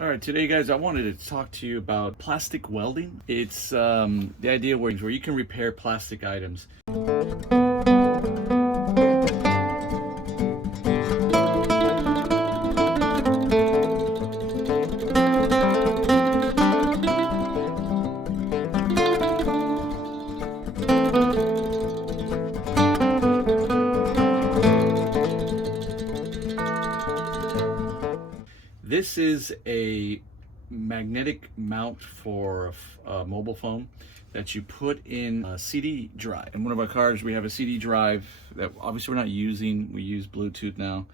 All right, today, guys, I wanted to talk to you about plastic welding. It's the idea where you can repair plastic items. This is a magnetic mount for a mobile phone that you put in a CD drive. In one of our cars, we have a CD drive that obviously we're not using. We use Bluetooth now.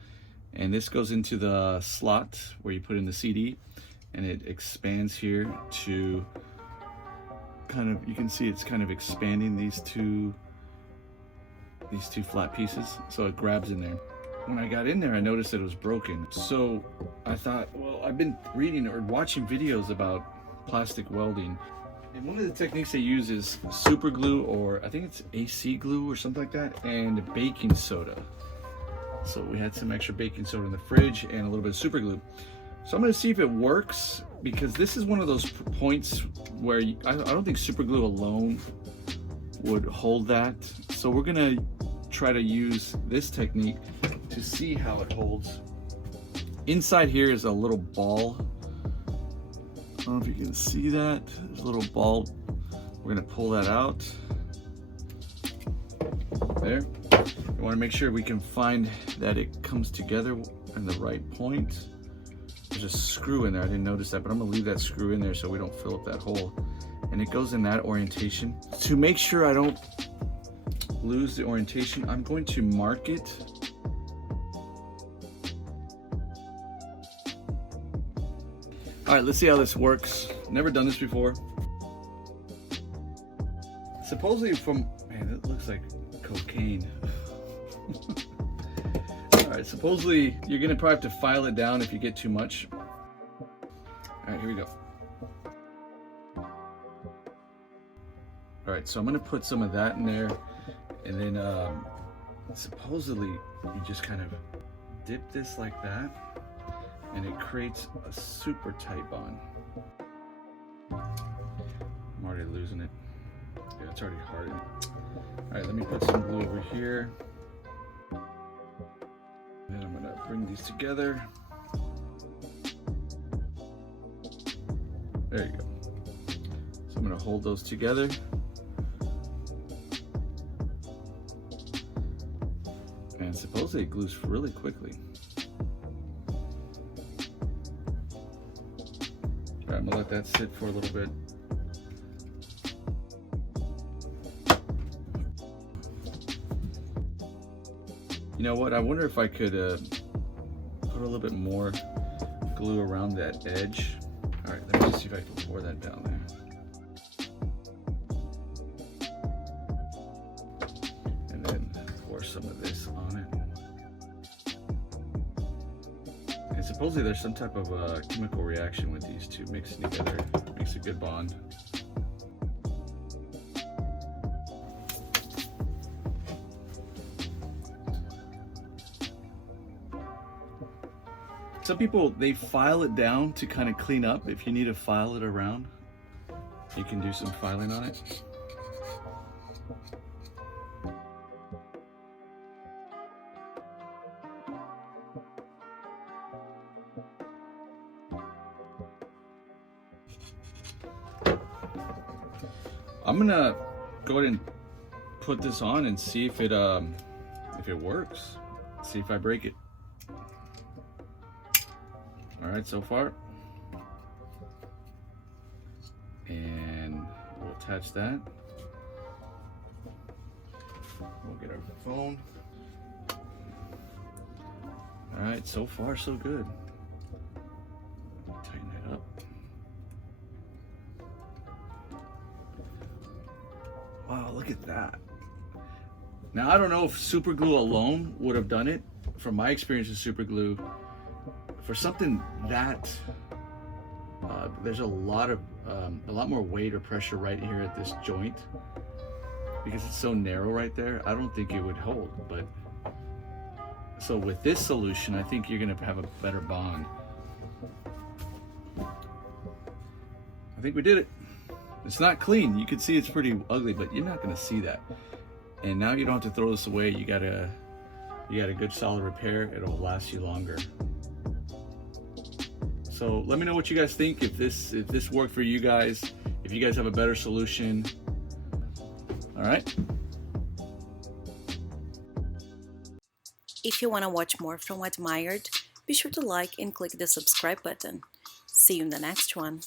And this goes into the slot where you put in the CD, and it expands here to kind of, you can see it's kind of expanding these two flat pieces. So it grabs in there. When I got in there, I noticed that it was broken. So I thought, well, I've been reading or watching videos about plastic welding. And one of the techniques they use is super glue, or I think it's AC glue or something like that, and baking soda. So we had some extra baking soda in the fridge and a little bit of super glue. So I'm gonna see if it works, because this is one of those points where I don't think super glue alone would hold that. So we're gonna try to use this technique to see how it holds. Inside here is a little ball. I don't know if you can see that. There's a little ball. We're gonna pull that out. There. We wanna make sure we can find that it comes together in the right point. There's a screw in there. I didn't notice that, but I'm gonna leave that screw in there so we don't fill up that hole. And it goes in that orientation. To make sure I don't lose the orientation, I'm going to mark it. All right, let's see how this works. Never done this before. Supposedly man, it looks like cocaine. All right, supposedly you're gonna probably have to file it down if you get too much. All right, here we go. All right, so I'm gonna put some of that in there, and then supposedly you just kind of dip this like that, and it creates a super tight bond. I'm already losing it. Yeah, it's already hardened. All right, let me put some glue over here. Then I'm gonna bring these together. There you go. So I'm gonna hold those together. And supposedly it glues really quickly. All right, I'm gonna let that sit for a little bit. You know what? I wonder if I could put a little bit more glue around that edge. All right, let me just see if I can pour that down there. And then pour some of this on it. And supposedly there's some type of chemical reaction with these two mixing together. Makes a good bond. Some people, they file it down to kind of clean up. If you need to file it around, you can do some filing on it. I'm gonna go ahead and put this on and see if it works. See if I break it. All right, so far. And we'll attach that. We'll get our phone. All right, so far so good. Tighten it up. Wow, look at that. Now, I don't know if super glue alone would have done it. From my experience with super glue, for something that there's a lot more weight or pressure right here at this joint, because it's so narrow right there. I don't think it would hold. But so with this solution, I think you're gonna have a better bond. think we did it. It's not clean. You can see it's pretty ugly, but you're not gonna see that. And now you don't have to throw this away. You got a good solid repair. It'll last you longer. So let me know what you guys think, if this worked for you guys, if you guys have a better solution. All right. If you want to watch more from Admired, be sure to like and click the subscribe button. See you in the next one.